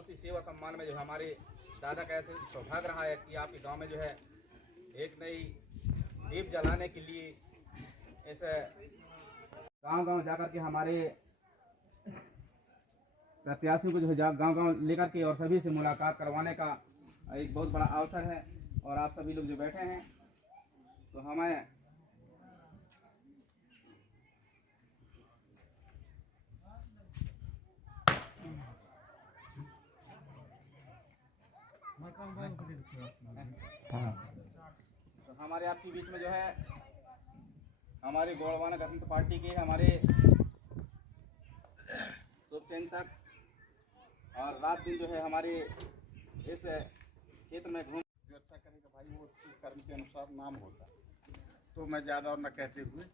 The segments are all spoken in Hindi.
उसी सेवा सम्मान में जो हमारे दादा का ऐसे सौभाग्य रहा है कि आपके गांव में जो है एक नई दीप जलाने के लिए ऐसे गांव-गांव जाकर के हमारे प्रत्याशियों को जो है गांव-गांव लेकर के और सभी से मुलाकात करवाने का एक बहुत बड़ा अवसर है। और आप सभी लोग जो बैठे हैं तो हमें तो हमारे आपके बीच में जो है हमारी गौरवाना गणतंत्र पार्टी के हमारे शुभचिंतक और रात दिन जो है हमारे इस क्षेत्र में घूम जो अच्छा करेगा भाई वो उसके कर्म के अनुसार नाम होता है। तो मैं ज़्यादा और न कहते हुए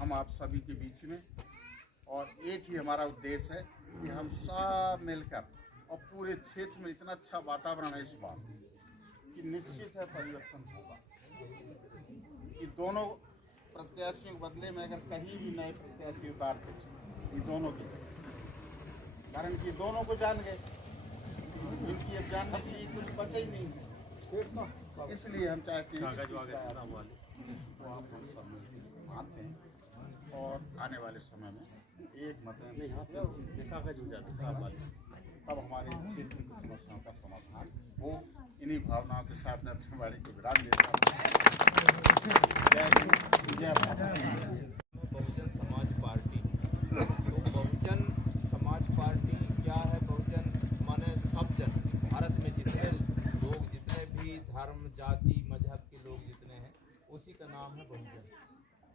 हम आप सभी के बीच में और एक ही हमारा उद्देश्य है कि हम सब मिलकर और पूरे क्षेत्र में इतना अच्छा वातावरण है इस बार कि निश्चित है परिवर्तन होगा। कि दोनों प्रत्याशियों के बदले में अगर कहीं भी नए प्रत्याशी उतारते ये दोनों के कारण कि दोनों को जान गए, इनकी अब जानने के लिए कुछ बचा ही नहीं। इसलिए हम चाहते हैं तो आप हम सब मानते हैं और आने वाले समय में एक मत तब हमारे क्षेत्र की समस्याओं का समाधान हो। इन्हीं भावनाओं के साथ मैं अपने वाले को विराम देता हूँ। जय बहुजन समाज पार्टी। तो बहुजन समाज पार्टी क्या है? बहुजन माने सब जन, भारत में जितने लोग, जितने भी धर्म जाति मजहब के लोग जितने हैं उसी का नाम है बहुजन।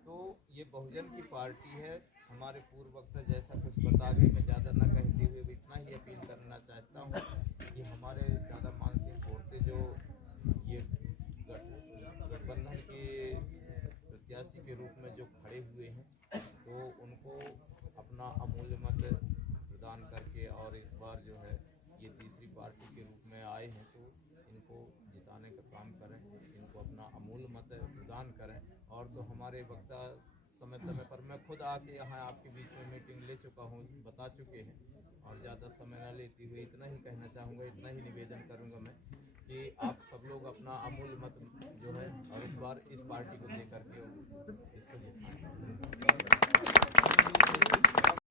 तो ये बहुजन की पार्टी है। हमारे पूर्व वक्ता जैसा कुछ बता गए, मैं ज़्यादा न कहते हुए इतना ही अपील करना चाहता हूँ कि हमारे दादा मान सिंह कोरते जो ये गठबंधन के प्रत्याशी के रूप में जो खड़े हुए हैं तो उनको अपना अमूल्य मत प्रदान करके और इस बार जो है ये तीसरी पार्टी के रूप में आए हैं तो इनको जिताने का काम करें, इनको अपना अमूल्य मत प्रदान करें। और तो हमारे वक्ता समय समय पर मैं खुद आके यहाँ आपके बीच में मीटिंग ले चुका हूँ, बता चुके हैं और ज़्यादा समय न लेते हुए इतना ही कहना चाहूँगा, इतना ही निवेदन करूँगा मैं कि आप सब लोग अपना अमूल्य मत जो है और इस बार इस पार्टी को दे करके इसको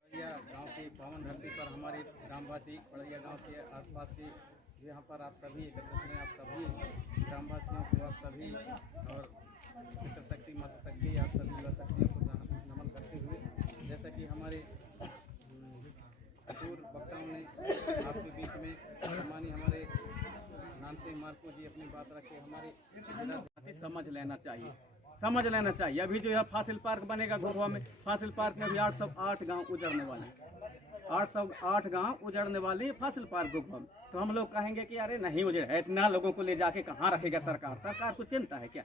पड़िया गाँव की पावन धरती पर हमारे ग्रामवासी पड़िया गाँव के आसपास के यहाँ पर आप सभी एकत्रित हैं। आप सभी ग्रामवासियों को आप सभी और पितृशक्ति मातृशक्ति आप सभी युवा शक्तियों को नमन करते हुए जैसा कि हमारे पूर्व वक्ताओं ने आपके बीच में माननीय हमारे नानसिंह मार्को जी अपनी बात रखे। हमारे समझ लेना चाहिए। अभी जो है फासिल पार्क बनेगा घोघवा में, फासिल पार्क में अभी 808 गांव उजड़ने वाले हैं। 808 गांव उजड़ने वाले हैं फासिल पार्क घोघवा में। तो हम लोग कहेंगे कि अरे नहीं उजड़ है, इतना लोगों को ले जाके कहाँ रखेगा सरकार? सरकार को चिंता है क्या?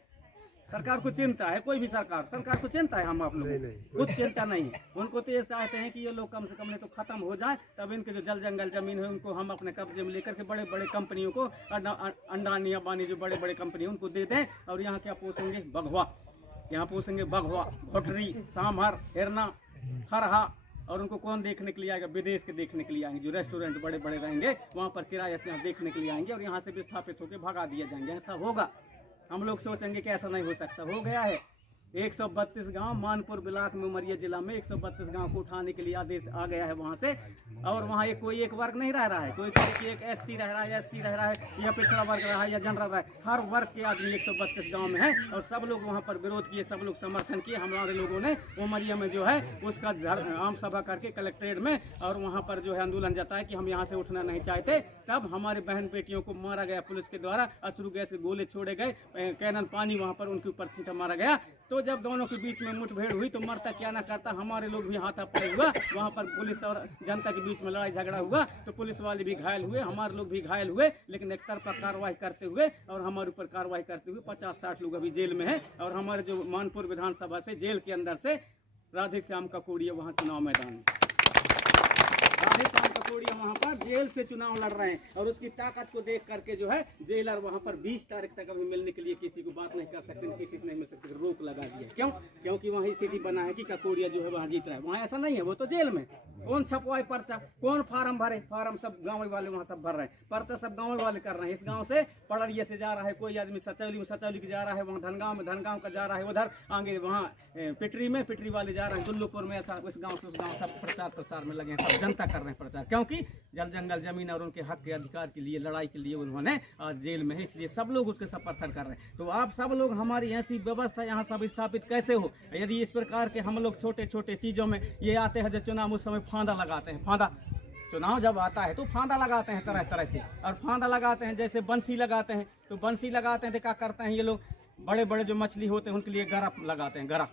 सरकार को चिंता है? कोई भी सरकार को चिंता है? हम आप लोगों को कुछ चिंता नहीं है। उनको तो ये चाहते हैं कि ये लोग कम से कम नहीं तो खत्म हो जाए, तब इनके जो जल जंगल जमीन है उनको हम अपने कब्जे में लेकर के बड़े बड़े कंपनियों को अंडानी अंबानी जो बड़े बड़े कंपनी उनको दे दें और यहाँ क्या पोसेंगे? बघवा, यहाँ पोसेंगे बघवा, भोटरी, सांभर, हिरना, हरहा। और उनको कौन देखने के लिए आएगा? विदेश के देखने के लिए आएंगे। जो रेस्टोरेंट बड़े बड़े रहेंगे वहाँ पर किराए से यहाँ देखने के लिए आएंगे और यहाँ से विस्थापित होकर भगा दिए जाएंगे। ऐसा होगा? हम लोग सोचेंगे कि ऐसा नहीं हो सकता। हो गया है। 132 गांव मानपुर ब्लॉक में उमरिया जिला में 132 गांव को उठाने के लिए आदेश आ गया है वहां से। और वहां कोई एक वर्ग नहीं रह रहा है, कोई एक एसटी रह रहा है या एससी रह रहा है या पिछड़ा वर्ग रहा है या जनरल रहा है। हर वर्ग के आदमी 132 गांव में है और सब लोग वहां पर विरोध किए, सब लोग समर्थन किए। हमारे लोगों ने उमरिया में जो है उसका आम सभा करके कलेक्ट्रेट में और वहाँ पर जो है आंदोलन जताया कि हम यहाँ से उठना नहीं चाहते। तब हमारे बहन बेटियों को मारा गया पुलिस के द्वारा, अश्रु गैस के गोले छोड़े गए, कैनन पानी वहाँ पर उनके ऊपर छींटा मारा गया। तो जब दोनों के बीच में मुठभेड़ हुई तो मरता क्या ना करता, हमारे लोग भी हाथापाई हुआ। वहाँ पर पुलिस और जनता के बीच में लड़ाई झगड़ा हुआ तो पुलिस वाले भी घायल हुए, हमारे लोग भी घायल हुए। लेकिन एक तरफा कार्रवाई करते हुए और हमारे ऊपर कार्रवाई करते हुए 50-60 लोग अभी जेल में हैं। और हमारे जो मानपुर विधानसभा से जेल के अंदर से राधे श्याम का कोड़िया वहाँ चुनाव मैदान में, राधे श्याम ककोड़िया वहाँ पर जेल से चुनाव लड़ रहे हैं और उसकी ताकत को देख करके जो है जेलर वहाँ पर 20 तारीख तक अभी मिलने के लिए किसी को बात नहीं कर सकते, किसी से नहीं मिल सकते, रोक लगा दिया। क्यों? क्योंकि वहाँ स्थिति बना है कि ककोड़िया जो है वहाँ जीत रहा है। वहाँ ऐसा नहीं है, वो तो जेल में। कौन छपवाए पर्चा, कौन फार्म भरे? फार्म सब गाँव वाले वहाँ सब भर रहे हैं, पर्चा सब गाँव वाले कर रहे हैं। इस गाँव से पड़रिया से जा रहा है कोई आदमी, सचौली के जा रहा है, वहाँ धनगांव का जा रहा है, उधर आगे वहाँ पिटरी वाले जा रहे हैं, दुल्लूपुर में, ऐसा इस गांव से उस गांव सब प्रचार में लगे हैं, सब जनता कर रहे हैं प्रचार। क्योंकि जल जंगल जमीन और उनके हक के अधिकार के लिए लड़ाई के लिए उन्होंने आज जेल में है, इसलिए सब लोग उसके समर्थन कर रहे हैं। तो आप सब लोग हमारी ऐसी व्यवस्था यहाँ सब स्थापित कैसे हो? यदि इस प्रकार के हम लोग छोटे छोटे चीज़ों में ये आते हैं, जो चुनाव उस समय फांदा लगाते हैं, फांदा चुनाव जब आता है तो फांदा लगाते हैं तरह तरह से, और फांदा लगाते हैं जैसे बंसी लगाते हैं, तो बंसी लगाते हैं तो क्या करते हैं ये लोग, बड़े बड़े जो मछली होते हैं उनके लिए गरा लगाते हैं, गरा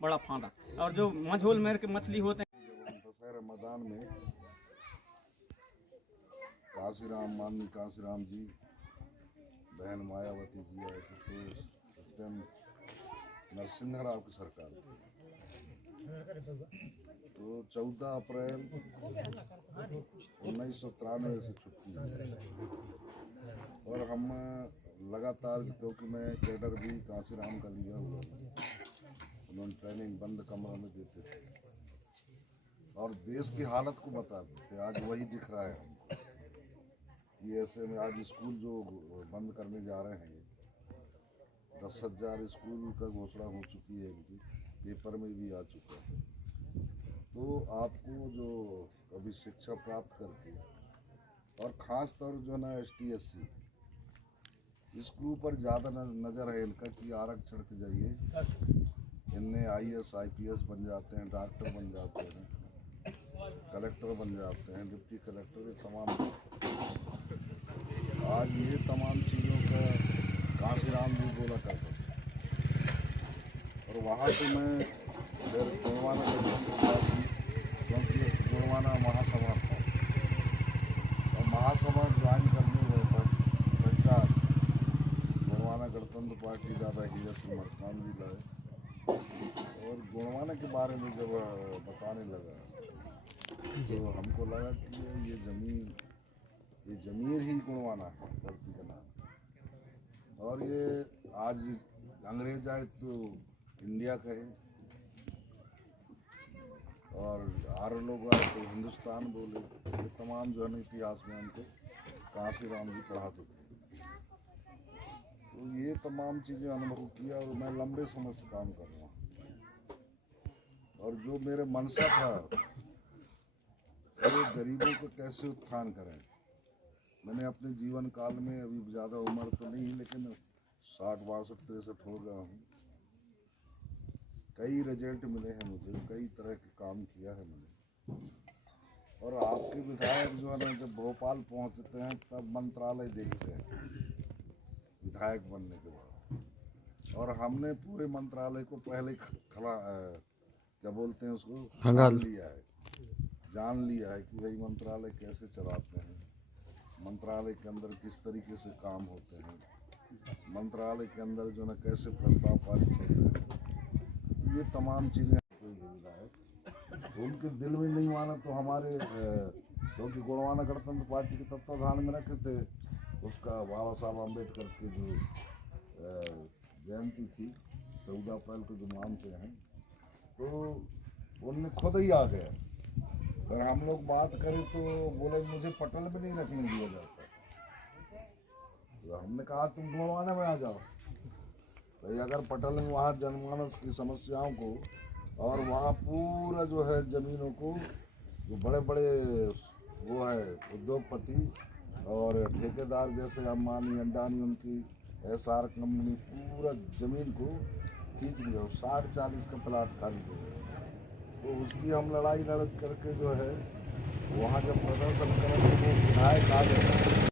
बड़ा फांदा, और जो मझोल मेर के मछली होते हैं। दशहरा मैदान में माननीय काशीराम जी, बहन मायावती जी आए थे, तो उस टाइम नरसिंह राव की सरकार थी। तो 14 अप्रैल 1993 से छुट्टी हुई और हम लगातार, क्योंकि मैं कैडर भी काशीराम का लिया हुआ था, उन्होंने ट्रेनिंग बंद कमरा में देते थे और देश की हालत को बताते थे। आज वही दिख रहा है हमको कि ऐसे में आज स्कूल जो बंद करने जा रहे हैं, 10,000 स्कूल का घोषणा हो चुकी है, इनकी पेपर में भी आ चुका है। तो आपको जो अभी शिक्षा प्राप्त करके, और ख़ास तौर जो है ना ST/SC, इसके ऊपर ज़्यादा नज़र है इनका कि आरक्षण के जरिए इनने IAS IPS बन जाते हैं, डॉक्टर बन जाते हैं, कलेक्टर बन जाते हैं, डिप्टी कलेक्टर, ये तमाम। आज ये तमाम चीज़ों का काशीराम जी बोला करते थे और वहाँ से मैं फिर गुणवाना क्योंकि गुणवाना महासभा था और महासभा ज्वाइन करने हुए पश्चात गुणवाना गणतंत्र पार्टी ज़्यादा हीरस मतदान भी लाए और गुणवाना के बारे में जब बताने लगा तो हमको लगा कि ये ज़मीर ही गुणवाना है, धरती का नाम। और ये आज अंग्रेज आए तो इंडिया कहे और आर्य लोग आए तो हिंदुस्तान बोले। ये तमाम जो है ना इतिहास में हमको काशीराम जी पढ़ाते थे। तो ये तमाम चीज़ें अनुभव किया और मैं लंबे समय से काम कर रहा हूँ और जो मेरे मनसा था वो गरीबों को कैसे उत्थान करें। मैंने अपने जीवन काल में, अभी ज़्यादा उम्र तो नहीं लेकिन 60, 62, 63 हो गया हूँ, कई रिजल्ट मिले हैं मुझे, कई तरह के काम किया है मैंने। और आपके विधायक जो है ना जब भोपाल पहुँचते हैं तब मंत्रालय देखते हैं विधायक बनने के बाद, और हमने पूरे मंत्रालय को पहले क्या बोलते हैं उसको, जान लिया है कि भाई मंत्रालय कैसे चलाते हैं, मंत्रालय के अंदर किस तरीके से काम होते हैं, मंत्रालय के अंदर जो है कैसे प्रस्ताव पारित होते हैं। ये तमाम चीज़ें तो उनके दिल में नहीं माना तो हमारे क्योंकि गुणवाना गणतंत्र पार्टी के तत्वाधान में रखे थे, उसका बाबा साहब अम्बेडकर की जो जयंती थी 14 अप्रैल को जो मानते हैं, तो उनने खुद ही आ गया। अगर हम लोग बात करें तो बोले मुझे पटल में नहीं रखने दिया जाता, तो हमने कहा तुम गुणवाना में आ जाओ। भाई अगर पटल में वहाँ जनमानस की समस्याओं को और वहाँ पूरा जो है ज़मीनों को, जो बड़े बड़े वो है उद्योगपति और ठेकेदार जैसे अंबानी अंडानी, उनकी SR कंपनी पूरा ज़मीन को खींच लिया, 60-40 का प्लाट खाली हो गया। तो उसकी हम लड़ाई लड़ करके जो है वहाँ जब प्रदर्शन करें तो वो विधायक आ गए।